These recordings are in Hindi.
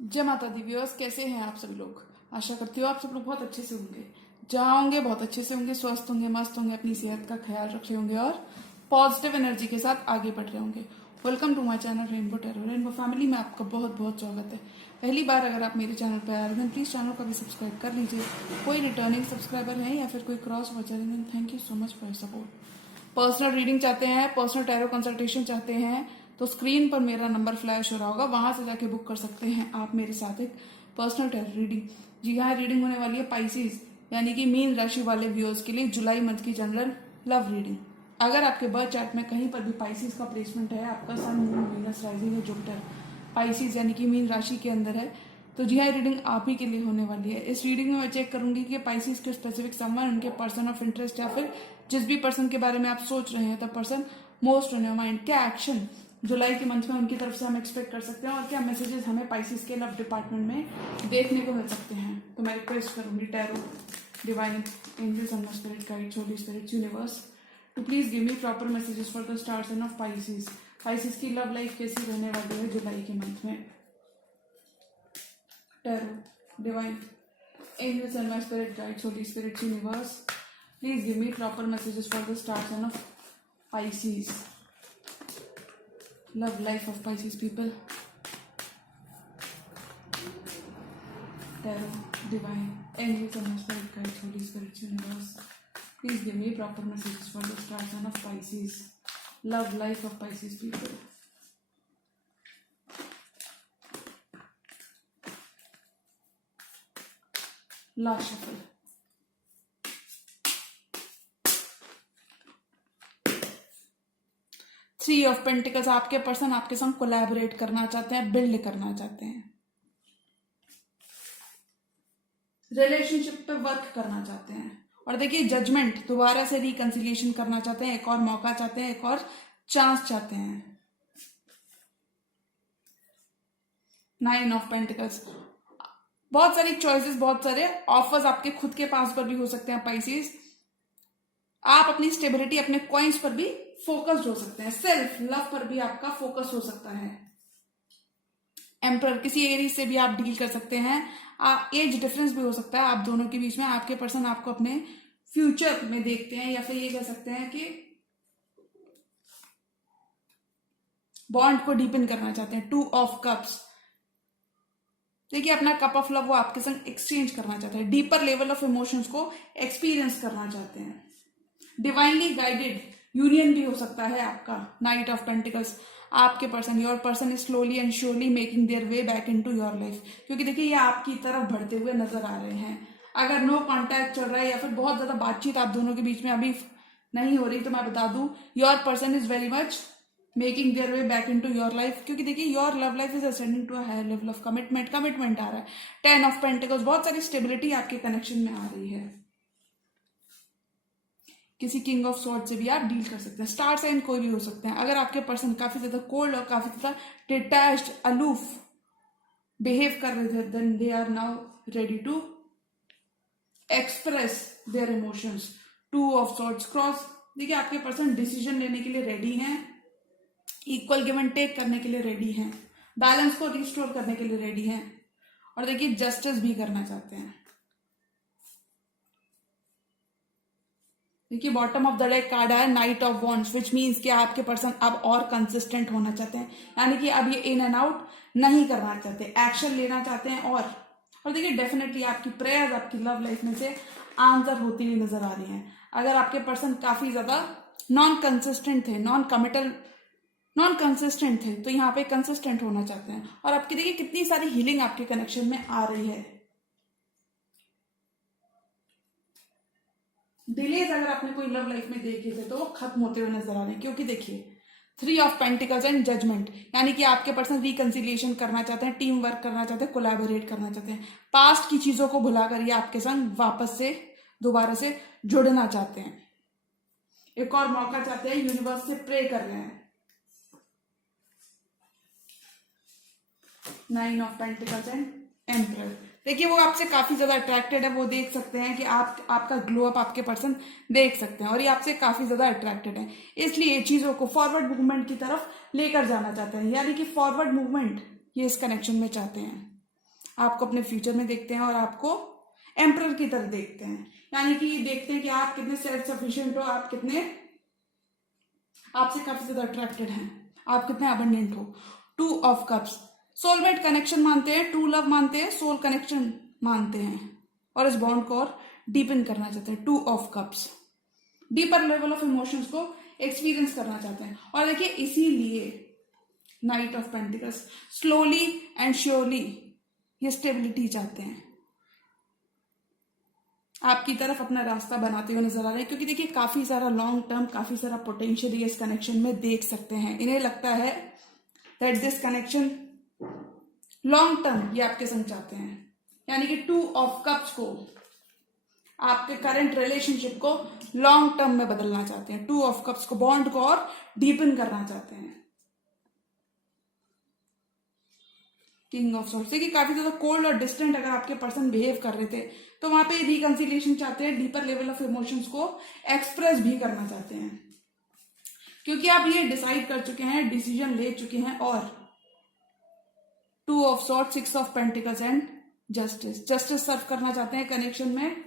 जय माता दी व्यूअर्स, कैसे हैं आप सभी लोग। आशा करती हूँ आप सब लोग बहुत अच्छे से होंगे, जहाँ होंगे बहुत अच्छे से होंगे, स्वस्थ होंगे, मस्त होंगे, अपनी सेहत का ख्याल रख रहे होंगे और पॉजिटिव एनर्जी के साथ आगे बढ़ रहे होंगे। Welcome to my channel rainbow tarot. Rainbow family में आपका बहुत बहुत स्वागत है। पहली बार अगर आप मेरे चैनल पर आ रहे हैं प्लीज चैनल को भी सब्सक्राइब कर लीजिए। कोई रिटर्निंग सब्सक्राइबर है या फिर कोई क्रॉस वॉचर है, thank you so much for support. Personal reading चाहते हैं, पर्सनल टैरो कंसल्टेशन चाहते हैं तो स्क्रीन पर मेरा नंबर फ्लैश हो रहा होगा, वहां से जाके बुक कर सकते हैं आप मेरे साथ एक पर्सनल टैरो रीडिंग। जी यहाँ रीडिंग होने वाली है पाइसिस यानी कि मीन राशि वाले व्यूअर्स के लिए जुलाई मंथ की जनरल लव रीडिंग। अगर आपके बर्थ चार्ट में कहीं पर भी पाइसिस का प्लेसमेंट है, आपका सन मून वीनस राइजिंग है जुपिटर पाइसिस यानी कि मीन राशि के अंदर है, तो जी हाँ रीडिंग आप ही के लिए होने वाली है। इस रीडिंग में मैं चेक करूंगी कि पाइसिस के स्पेसिफिक समवन, उनके पर्सन ऑफ इंटरेस्ट या फिर जिस भी पर्सन के बारे में आप सोच रहे हैं the person most on your mind, क्या एक्शन जुलाई के मंथ में उनकी तरफ से हम एक्सपेक्ट कर सकते हैं और क्या मैसेजेस हमें पाइसिस के लव डिपार्टमेंट में देखने को मिल सकते हैं। तो मैं रिक्वेस्ट करूंगी tarot, divine, angels and spirit guides, holy spirits, universe to please give me proper messages for the star sign of Pisces. Pisces की लव लाइफ कैसी रहने वाली है जुलाई के मंथ में। Tarot, divine, angels and my spirit guides, holy spirits, universe, please give me proper messages for the star sign of Pisces. Love life of Pisces people. Tarot, divine, angels and my spirit guides, holy spirits, universe, please give me proper messages for the star sign of Pisces. Love life of Pisces people. Last shuffle. Three of pentacles, आपके पर्सन आपके संग कोलैबोरेट करना चाहते हैं, बिल्ड करना चाहते हैं, रिलेशनशिप पे वर्क करना चाहते हैं। और देखिए जजमेंट, दोबारा से रिकंसिलिएशन करना चाहते हैं, एक और मौका चाहते हैं, एक और चांस चाहते हैं। नाइन ऑफ पेंटिकल्स, बहुत सारी चॉइसेस, बहुत सारे ऑफर्स आपके खुद के पास पर भी हो सकते हैं पाइसिस। आप अपनी स्टेबिलिटी, अपने कॉइन्स पर भी फोकस्ड हो सकते हैं, सेल्फ लव पर भी आपका फोकस हो सकता है। एम्परर, किसी एरिया से भी आप डील कर सकते हैं। एज डिफरेंस भी हो सकता है आप दोनों के बीच में। आपके पर्सन आपको अपने फ्यूचर में देखते हैं या फिर ये कह सकते हैं कि बॉन्ड को डीपन करना चाहते हैं। टू ऑफ कप्स, देखिए अपना कप ऑफ लव वो आपके संग एक्सचेंज करना चाहते हैं, डीपर लेवल ऑफ इमोशंस को एक्सपीरियंस करना चाहते हैं। डिवाइनली गाइडेड यूनियन भी हो सकता है आपका। नाइट ऑफ पेंटिकल्स, आपके person, your person is slowly and surely making their way back into your life, क्योंकि देखिए ये आपकी तरफ बढ़ते हुए नजर आ रहे हैं। अगर नो कॉन्टैक्ट चल रहा है या फिर बहुत ज्यादा बातचीत आप दोनों के बीच में अभी नहीं हो रही, तो मैं बता दूं your person is very much making their way back into your life, क्योंकि देखिए your love life is ascending to a higher level of commitment आ रहा है। टेन ऑफ पेंटिकल्स, बहुत सारी स्टेबिलिटी आपके कनेक्शन में आ रही है। किसी किंग ऑफ सॉर्ड से भी आप डील कर सकते हैं। स्टार साइन कोई भी हो सकते हैं। अगर आपके पर्सन काफी ज्यादा कोल्ड और काफी ज्यादा डिटैच्ड, अलूफ बिहेव कर रहे थे, then they are now ready to express their emotions. Two of swords cross, देखिए आपके पर्सन डिसीजन लेने के लिए रेडी हैं, इक्वल गिव एंड टेक करने के लिए रेडी हैं, बैलेंस को रिस्टोर करने के लिए रेडी हैं, और देखिए जस्टिस भी करना चाहते हैं। देखिए bottom of the deck card है knight of wands, which means कि आपके पर्सन अब और कंसिस्टेंट होना चाहते हैं, यानी कि अब ये इन एंड आउट नहीं करना चाहते, एक्शन लेना चाहते हैं। और देखिए डेफिनेटली आपकी प्रेयर्स आपकी लव लाइफ में से आंसर होती हुई नजर आ रही हैं। अगर आपके पर्सन काफी ज्यादा नॉन कंसिस्टेंट थे, नॉन कंसिस्टेंट थे, तो यहाँ पे कंसिस्टेंट होना चाहते हैं। और आपकी देखिए कितनी सारी हीलिंग आपके कनेक्शन में आ रही है। डिलेज अगर आपने कोई लव लाइफ में देखे थे तो वो खत्म होते हुए नजर आ रहे हैं, क्योंकि देखिए three of pentacles and judgement, यानी कि आपके पर्सन रिकंसिलिएशन करना चाहते हैं, टीम वर्क करना चाहते हैं, कोलैबोरेट करना चाहते हैं। पास्ट की चीजों को भुलाकर ये आपके संग वापस से दोबारा से जुड़ना चाहते हैं, एक और मौका चाहते हैं, यूनिवर्स से प्रे कर रहे हैं। Nine of pentacles and emperor, देखिए वो आपसे काफी ज्यादा अट्रैक्टेड है, वो देख सकते हैं कि आपका ग्लो अप आपके पर्सन देख सकते हैं और ये आपसे काफी ज्यादा अट्रैक्टेड है, इसलिए चीजों को फॉरवर्ड मूवमेंट की तरफ लेकर जाना चाहते हैं, यानी कि फॉरवर्ड मूवमेंट ये इस कनेक्शन में चाहते हैं। आपको अपने फ्यूचर में देखते हैं और आपको एम्परर की तरह देखते हैं, यानी कि देखते हैं कि आप कितने सेल्फ सफिशिएंट हो, आप कितने, आपसे काफी ज्यादा अट्रैक्टेड हैं, आप कितने अबंडेंट हो। Two of cups, soulmate connection मानते हैं, ट्रू लव मानते हैं, सोल कनेक्शन मानते हैं और इस बॉन्ड को और डीपन करना चाहते हैं। Two of cups, deeper level of emotions को एक्सपीरियंस करना चाहते हैं। और देखिए इसीलिए night of pentacles, slowly and surely ये स्टेबिलिटी चाहते हैं, आपकी तरफ अपना रास्ता बनाते हुए नजर आ रहे हैं, क्योंकि देखिए काफी सारा लॉन्ग टर्म, काफी सारा पोटेंशियल ये इस कनेक्शन में देख सकते हैं। इन्हें लगता है that this connection long term ये आपके संग चाहते हैं, यानी कि टू ऑफ कप्स को, आपके करंट रिलेशनशिप को लॉन्ग टर्म में बदलना चाहते हैं। टू ऑफ कप्स को, बॉन्ड को और डीपन करना चाहते हैं। किंग ऑफ सॉर्ड्स, देखिए काफी ज्यादा कोल्ड और डिस्टेंट अगर आपके पर्सन बिहेव कर रहे थे तो वहां पे रिकंसिलिएशन चाहते हैं, डीपर लेवल ऑफ इमोशंस को एक्सप्रेस भी करना चाहते हैं, क्योंकि आप ये डिसाइड कर चुके हैं, डिसीजन ले चुके हैं। और two of swords, six of pentacles and justice, justice serve करना चाहते हैं कनेक्शन में,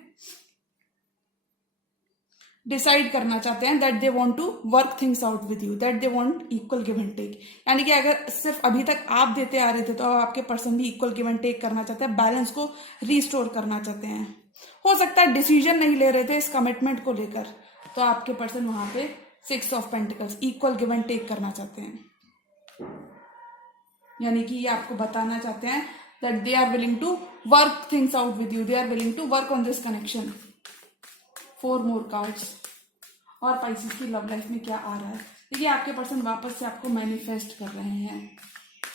डिसाइड करना चाहते हैं that they want to work things out with you, that they want equal give and take, यानी कि अगर सिर्फ अभी तक आप देते आ रहे थे तो आपके पर्सन भी इक्वल गिव एंड टेक करना चाहते हैं, बैलेंस को रिस्टोर करना चाहते हैं। हो सकता है डिसीजन नहीं ले रहे थे इस कमिटमेंट को लेकर, तो आपके पर्सन वहां पे six of pentacles, equal give and take करना चाहते हैं, यानी कि ये आपको बताना चाहते हैं that they are willing to work things out with you, they are willing to work on this connection. 4 more cards, और पाइसेस की लव लाइफ में क्या आ रहा है। देखिए आपके पर्सन वापस से आपको मैनिफेस्ट कर रहे हैं,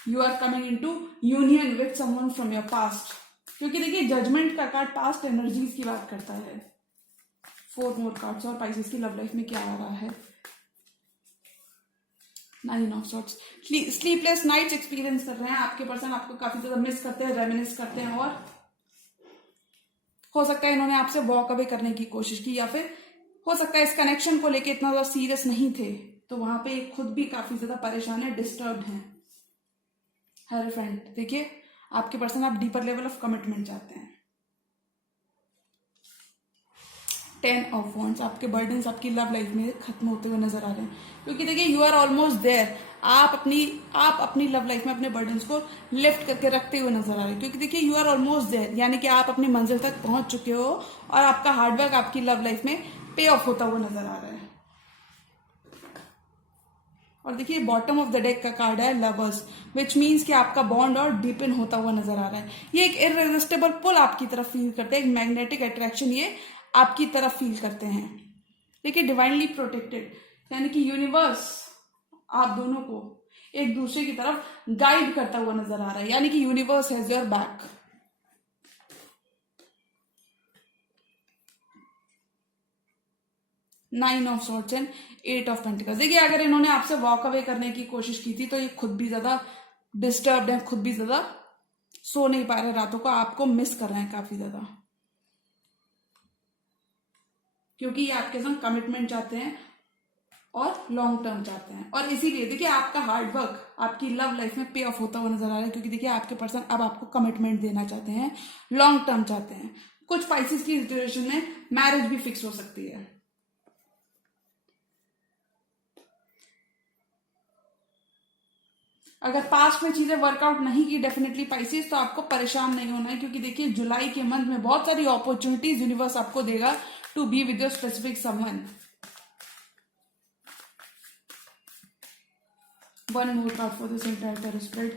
you are coming into union with someone from your past, क्योंकि देखिए जजमेंट का कार्ड पास्ट एनर्जीज की बात करता है। 4 मोर कार्ड्स, और पाइसेस की लव लाइफ में क्या आ रहा है। 9 of swords, sleepless nights experience कर रहे हैं आपके पर्सन, आपको काफी ज्यादा मिस करते हैं, रेमिनिस करते हैं, और हो सकता है इन्होंने आपसे वॉक अवे करने की कोशिश की, या फिर हो सकता है इस कनेक्शन को लेके इतना ज्यादा सीरियस नहीं थे, तो वहां पे खुद भी काफी ज्यादा परेशान है, डिस्टर्ब्ड हैं। हेरोफेंट, देखिए आपके पर्सन, आप डीपर लेवल ऑफ कमिटमेंट चाहते हैं। 10 ऑफ वॉन्ड्स, आपके बर्डन्स आपकी लव लाइफ में खत्म होते हुए नजर आ रहे हैं, क्योंकि देखिए यू आर ऑलमोस्ट देयर, आप अपनी लव लाइफ में अपने बर्डन्स को लिफ्ट करके रखते हुए नजर आ रहे हैं, क्योंकि देखिए यू आर ऑलमोस्ट देयर, यानी कि आप अपनी मंजिल तक पहुंच चुके हो और आपका हार्डवर्क आपकी लव लाइफ में पे ऑफ होता हुआ नजर आ रहा है। और देखिए बॉटम ऑफ द डेक का कार्ड है लवर्स, विच मीन्स कि आपका बॉन्ड और डीपन होता हुआ नजर आ रहा है। ये एक इररेसिस्टिबल पुल आपकी तरफ फील करते हैं, एक मैग्नेटिक अट्रैक्शन ये आपकी तरफ फील करते हैं। देखिए डिवाइनली प्रोटेक्टेड, यानी कि यूनिवर्स आप दोनों को एक दूसरे की तरफ गाइड करता हुआ नजर आ रहा है, यानी कि universe has your back. Nine of swords and 8 of pentacles, देखिए अगर इन्होंने आपसे वॉक अवे करने की कोशिश की थी तो ये खुद भी ज्यादा डिस्टर्ब्ड है, खुद भी ज्यादा सो नहीं पा रहे रातों को, आपको मिस कर रहे हैं काफी ज्यादा, क्योंकि ये आपके संग कमिटमेंट चाहते हैं और लॉन्ग टर्म चाहते हैं। और इसीलिए देखिए आपका हार्डवर्क आपकी लव लाइफ में पे ऑफ होता हुआ नजर आ रहा है, क्योंकि देखिए आपके पर्सन अब आपको कमिटमेंट देना चाहते हैं, लॉन्ग टर्म चाहते हैं। कुछ पाइसेस की सिचुएशन में मैरिज भी फिक्स हो सकती है। अगर पास्ट में चीजें वर्कआउट नहीं की डेफिनेटली पाइसेस, तो आपको परेशान नहीं होना है, क्योंकि देखिए जुलाई के मंथ में बहुत सारी अपॉर्चुनिटीज यूनिवर्स आपको देगा to be with your specific someone. 1 more card for this entire tarot spread.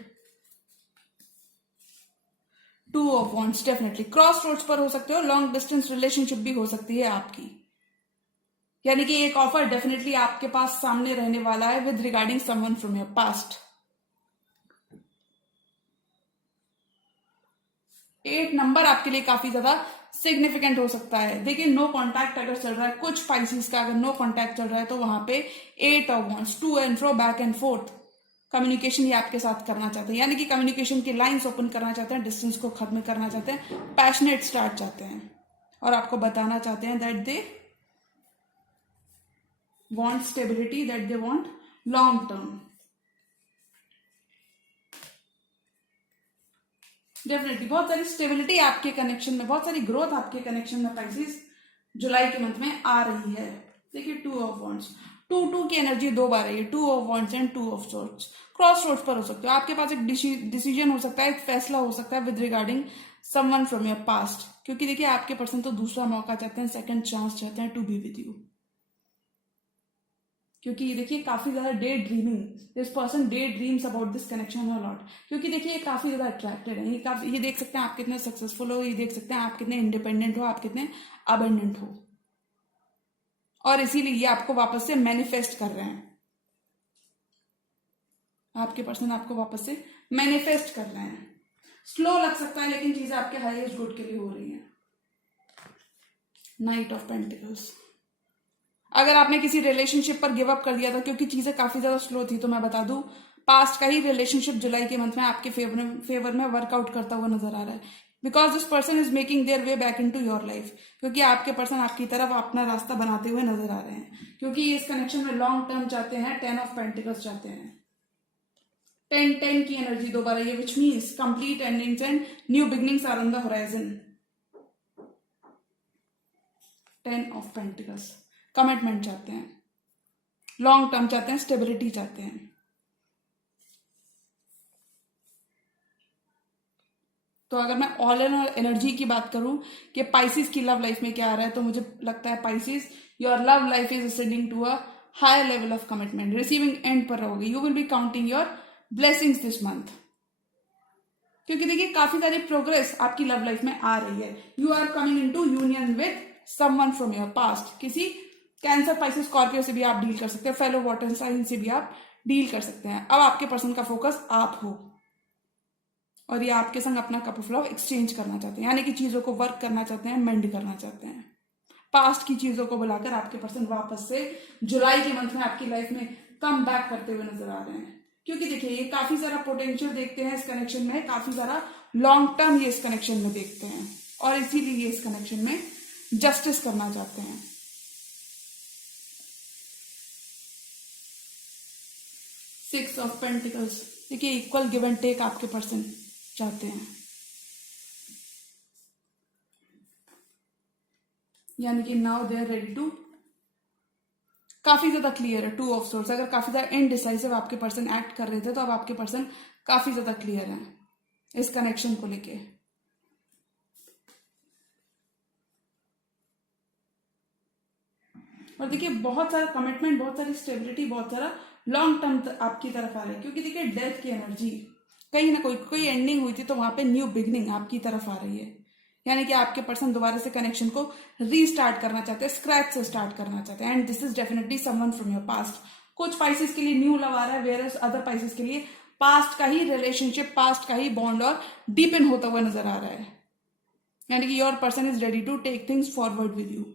2 of wands, definitely cross roads पर हो सकते हो, लॉन्ग डिस्टेंस रिलेशनशिप भी हो सकती है आपकी, यानी कि एक ऑफर डेफिनेटली आपके पास सामने रहने वाला है with regarding someone from your past. 8 number आपके लिए काफी ज्यादा सिग्निफिकेंट हो सकता है। देखिए नो कॉन्टैक्ट अगर चल रहा है, कुछ पाइसेस का अगर नो कॉन्टैक्ट चल रहा है, तो वहां पे 8 of wands, to and fro, back and forth communication ये आपके साथ करना चाहते हैं, यानी कि कम्युनिकेशन की लाइंस ओपन करना चाहते हैं, डिस्टेंस को खत्म करना चाहते हैं, पैशनेट स्टार्ट चाहते हैं, और आपको बताना चाहते हैं that they want stability, that they want long term. Definitely बहुत सारी स्टेबिलिटी आपके कनेक्शन में, बहुत सारी ग्रोथ आपके कनेक्शन में पाइसेस जुलाई के मंथ में आ रही है। देखिए 2 ऑफ वॉन्ड्स, 2 की एनर्जी 2 बार है, 2 of wands and 2 of swords. Cross roads पर हो सकते हो, आपके पास एक डिसीजन हो सकता है, एक फैसला हो सकता है with regarding someone from your past, क्योंकि देखिए आपके पर्सन तो दूसरा मौका चाहते हैं, सेकंड चांस चाहते हैं टू बी विद यू। क्योंकि देखिए काफी ज्यादा day dreaming, this person day dreams about this connection a lot, क्योंकि देखिए ये काफी ज्यादा अट्रैक्टेड है, ये देख सकते हैं आप कितने सक्सेसफुल हो, ये देख सकते हैं आप कितने इंडिपेंडेंट हो, आप कितने अबंडेंट हो, और इसीलिए ये आपको वापस से मैनिफेस्ट कर रहे हैं। आपके पर्सन आपको वापस से मैनिफेस्ट कर रहे हैं। स्लो लग सकता है लेकिन चीजें आपके हाईएस्ट गुड के लिए हो रही हैं। नाइट ऑफ पेंटिकल्स, अगर आपने किसी रिलेशनशिप पर गिव अप कर दिया था क्योंकि चीजें काफी ज्यादा स्लो थी, तो मैं बता दूं पास्ट का ही रिलेशनशिप जुलाई के मंथ में आपके फेवर में वर्कआउट करता हुआ नजर आ रहा है, because this person is making their way back in to your life, क्योंकि आपके पर्सन आपकी तरफ अपना रास्ता बनाते हुए नजर आ रहे हैं, क्योंकि इस कनेक्शन में लॉन्ग टर्म चाहते हैं, 10 ऑफ पेंटिकल्स चाहते हैं। 10 की एनर्जी 2 बार है, which means complete endings and new beginnings are on the horizon. 10 of pentacles, commitment चाहते हैं, लॉन्ग टर्म चाहते हैं, स्टेबिलिटी चाहते हैं। तो अगर मैं ऑल एंड ऑल एनर्जी की बात करूं कि पाइसिस की लव लाइफ में क्या आ रहा है, तो मुझे लगता है Pisces your love life is ascending to a higher level of commitment, receiving end पर रहोगे, you will be counting your blessings this month, क्योंकि देखिए काफी सारी प्रोग्रेस आपकी लव लाइफ में आ रही है। You are coming into union with someone from your past, किसी कैंसर, पाइसिस, स्कॉर्पियो से भी आप डील कर सकते हैं, फेलो वाटर साइन से भी आप डील कर सकते हैं। अब आपके पर्सन का फोकस आप हो, और ये आपके संग अपना कप ऑफ लव एक्सचेंज करना चाहते हैं, यानी कि चीजों को वर्क करना चाहते हैं, मेंड करना चाहते हैं। पास्ट की चीजों को बुलाकर आपके पर्सन वापस से जुलाई के मंथ में आपकी लाइफ में कम बैक करते हुए नजर आ रहे हैं, क्योंकि देखिए ये काफी सारा पोटेंशियल देखते हैं इस कनेक्शन में, काफी सारा लॉन्ग टर्म ये इस कनेक्शन में देखते हैं, और इसीलिए ये इस कनेक्शन में जस्टिस करना चाहते हैं। सिक्स ऑफ पेंटिकल्स, देखिए इक्वल गिव एंड टेक आपके पर्सन चाहते हैं, यानी कि now they are ready to, काफी ज्यादा क्लियर है। 2 ऑफ सोर्स, अगर काफी ज्यादा इनडिसाइसिव आपके पर्सन एक्ट कर रहे थे, तो अब आपके पर्सन काफी ज्यादा क्लियर है इस कनेक्शन को लेके। और देखिए बहुत सारा कमिटमेंट, बहुत सारी स्टेबिलिटी, बहुत सारा लॉन्ग टर्म आपकी तरफ आ रहा है, क्योंकि देखिए डेथ की एनर्जी, कहीं ना कोई एंडिंग हुई थी, तो वहां पे न्यू बिगनिंग आपकी तरफ आ रही है, यानी कि आपके पर्सन दोबारा से कनेक्शन को रीस्टार्ट करना चाहते हैं, स्क्रैच से स्टार्ट करना चाहते हैं, and this is definitely someone from your past. कुछ पाइसेस के लिए न्यू लव आ रहा है, वेयर अदर पाइसेस के लिए पास्ट का ही रिलेशनशिप, पास्ट का ही बॉन्ड और डीपन होता हुआ नजर आ रहा है, यानी कि your person is ready to take things forward with you,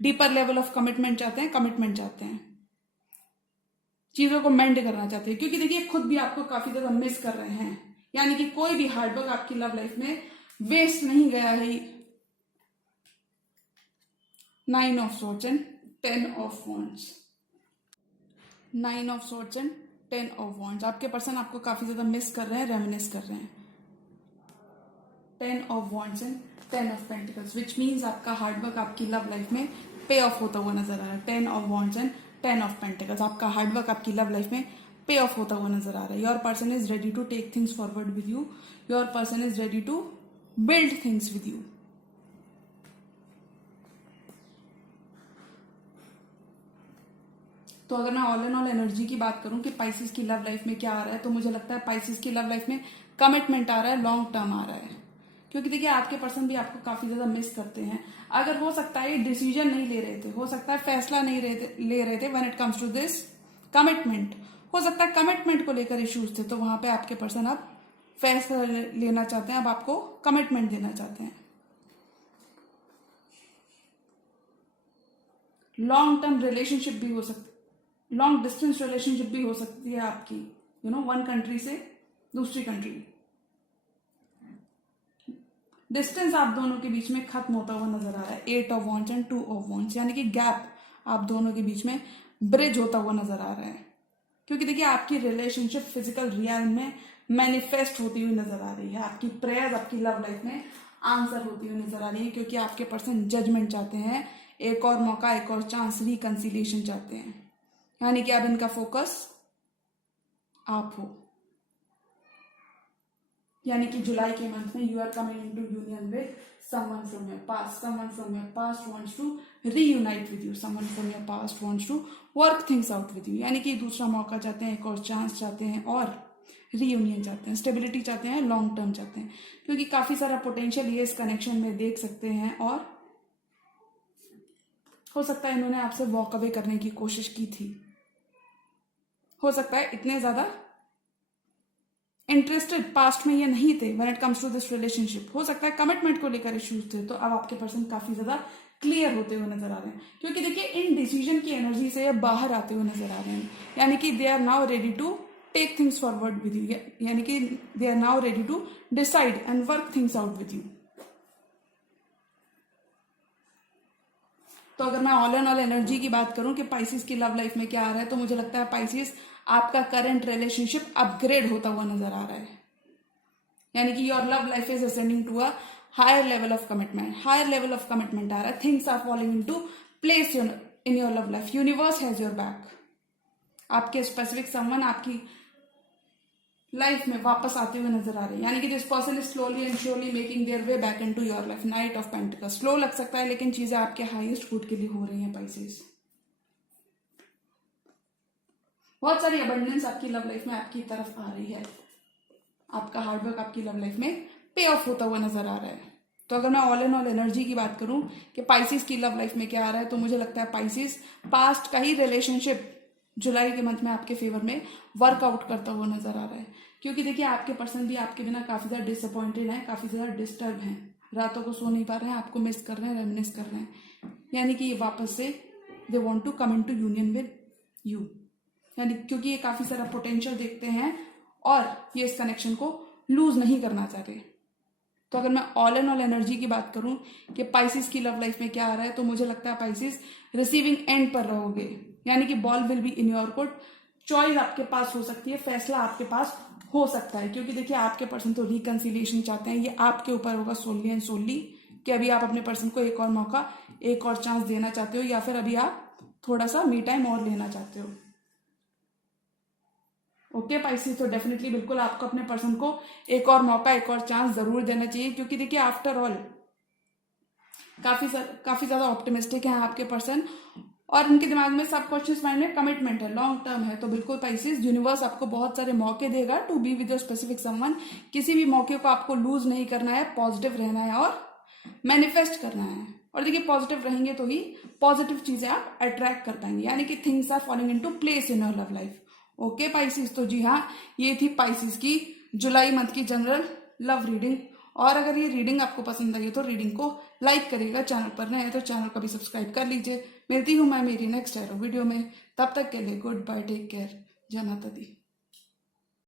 deeper level of commitment चाहते हैं, कमिटमेंट चाहते हैं, चीजों को मेंड करना चाहते हैं, क्योंकि देखिए खुद भी आपको काफी ज्यादा मिस कर रहे हैं, यानी कि कोई भी हार्डवर्क आपकी लव लाइफ में वेस्ट नहीं गया है। 9 of swords and 10 of wands, 9 of swords and 10 of wands, आपके पर्सन आपको काफी ज्यादा मिस कर रहे हैं, रेमिनिस कर रहे हैं। 10 of wands and 10 of pentacles, which means आपका हार्डवर्क आपकी लव लाइफ में पे ऑफ होता हुआ नजर आ रहा है। 10 of wands and 10 of pentacles, आपका हार्डवर्क आपकी लव लाइफ में पे ऑफ होता हुआ नजर आ रहा है। Your person is ready to take things forward with you, your person is ready to build things with you. तो अगर मैं ऑल एंड ऑल एनर्जी की बात करूं कि पाइसिस की लव लाइफ में क्या आ रहा है, तो मुझे लगता है पाइसिस की लव लाइफ में कमिटमेंट आ रहा है, लॉन्ग टर्म आ रहा है, क्योंकि देखिए आपके पर्सन भी आपको काफी ज्यादा मिस करते हैं। अगर हो सकता है ये डिसीजन नहीं ले रहे थे, हो सकता है फैसला नहीं ले रहे थे when it comes to this commitment, हो सकता है कमिटमेंट को लेकर इश्यूज थे, तो वहां पे आपके पर्सन अब फैसला लेना चाहते हैं, अब आपको कमिटमेंट देना चाहते हैं। लॉन्ग टर्म रिलेशनशिप भी हो सकती, लॉन्ग डिस्टेंस रिलेशनशिप भी हो सकती है आपकी, वन कंट्री से दूसरी कंट्री। डिस्टेंस आप दोनों के बीच में खत्म होता हुआ नजर आ रहा है। 8 of wands and 2 of wands, यानी कि गैप आप दोनों के बीच में ब्रिज होता हुआ नजर आ रहा है, क्योंकि देखिए आपकी रिलेशनशिप फिजिकल रियल में मैनिफेस्ट होती हुई नजर आ रही है। आपकी प्रेयर्स आपकी लव लाइफ में आंसर होती हुई नजर आ रही है, क्योंकि आपके पर्सन जजमेंट चाहते हैं, एक और मौका, एक और चांस, रिकंसिलिएशन चाहते हैं। यानी कि अब इनका फोकस आप हो। यानी कि जुलाई के मंथ में you are coming into union with someone from your past. Someone from your past wants to reunite with you. Someone from your past wants to work things out with you. यानी कि दूसरा मौका चाहते हैं, एक और चांस चाहते हैं, और रीयूनियन चाहते हैं, स्टेबिलिटी चाहते हैं, लॉन्ग टर्म चाहते हैं, क्योंकि काफी सारा पोटेंशियल ये इस कनेक्शन में देख सकते हैं। और हो सकता है इन्होंने आपसे वॉक अवे करने की कोशिश की थी, हो सकता है इतने ज्यादा इंटरेस्टेड पास्ट में ये नहीं थे when it comes to this relationship. हो सकता है कमिटमेंट को लेकर इश्यूज थे, तो अब आपके पर्सन काफी ज्यादा क्लियर होते हुए नजर आ रहे हैं, क्योंकि देखिए इन डिसीजन की एनर्जी से ये बाहर आते हुए नजर आ रहे हैं। यानी कि they are now ready to take things forward with you, यानी कि they are now ready to decide and work things out with you. तो अगर मैं ऑल एंड ऑल एनर्जी की बात करूं कि पाइसिस की लव लाइफ में क्या आ रहा है, तो मुझे लगता है पाइसिस आपका करंट रिलेशनशिप अपग्रेड होता हुआ नजर आ रहा है। यानी कि your love life is ascending to a higher level of commitment. Higher level of commitment आ रहा है, things are falling into place in your love life, universe has your back. आपके स्पेसिफिक समवन आपकी लाइफ में वापस आते हुए नजर आ रहे हैं। यानी कि this person is slowly and surely making their way back into your life. Night of pentacles, slow लग सकता है लेकिन चीजें आपके हाईएस्ट गुड के लिए हो रही हैं पाइसेस। बहुत सारी अबंडेंस आपकी लव लाइफ में आपकी तरफ आ रही है। आपका हार्डवर्क आपकी लव लाइफ में पे ऑफ होता हुआ नजर आ रहा है। तो अगर मैं ऑल एंड ऑल एनर्जी की बात करूं कि पाइसिस की लव लाइफ में क्या आ रहा है, तो मुझे लगता है पाइसिस पास्ट का ही रिलेशनशिप जुलाई के मंथ में आपके फेवर में वर्कआउट करता हुआ नजर आ रहा है, क्योंकि देखिए आपके पर्सन भी आपके बिना काफी ज्यादा डिसअपॉइंटेड है, काफी ज्यादा डिस्टर्ब हैं, रातों को सो नहीं पा रहे हैं, आपको मिस कर रहे हैं, रेमिनिस कर रहे हैं। यानी कि ये वापस से they want to come into union with you, यानी क्योंकि ये काफी सारा पोटेंशियल देखते हैं और ये इस कनेक्शन को लूज नहीं करना चाहते। तो अगर मैं ऑल एंड ऑल एनर्जी की बात करूं कि पाइसिस की लव लाइफ में क्या आ रहा है, तो मुझे लगता है पाइसिस रिसीविंग एंड पर रहोगे। यानी कि ball will be in your court, choice आपके पास हो सकती है, फैसला आपके पास हो सकता है, क्योंकि देखिए आपके पर्सन तो रिकंसिलिएशन चाहते हैं। ये आपके ऊपर होगा सोनली एंड सोनली कि अभी आप अपने पर्सन को एक और मौका, एक और चांस देना चाहते हो, या फिर अभी आप थोड़ा सा मी टाइम और लेना चाहते हो। ओके पाइसिस, तो डेफिनेटली बिल्कुल आपको अपने पर्सन को एक और मौका, एक और चांस जरूर देना चाहिए, क्योंकि देखिए आफ्टर ऑल काफी ज्यादा ऑप्टिमिस्टिक है आपके पर्सन, और उनके दिमाग में सबकॉन्शियस माइंड में कमिटमेंट है, लॉन्ग टर्म है। तो बिल्कुल पाइसिस, यूनिवर्स आपको बहुत सारे मौके देगा to be with your specific someone. किसी भी मौके को आपको लूज नहीं करना है, पॉजिटिव रहना है और मैनिफेस्ट करना है। और देखिए पॉजिटिव रहेंगे तो ही पॉजिटिव चीजें आप अट्रैक्ट कर पाएंगे, यानी कि things are falling into place in your love life. Okay Pisces, तो जी हाँ, ये थी पाइसिस की जुलाई मंथ की जनरल लव रीडिंग। और अगर ये रीडिंग आपको पसंद आई है तो रीडिंग को लाइक करिएगा, चैनल पर नए हैं तो चैनल को भी सब्सक्राइब कर लीजिए। मिलती हूँ मैं मेरी नेक्स्ट एरो वीडियो में, तब तक के लिए गुड बाय, टेक केयर, जय माता दी।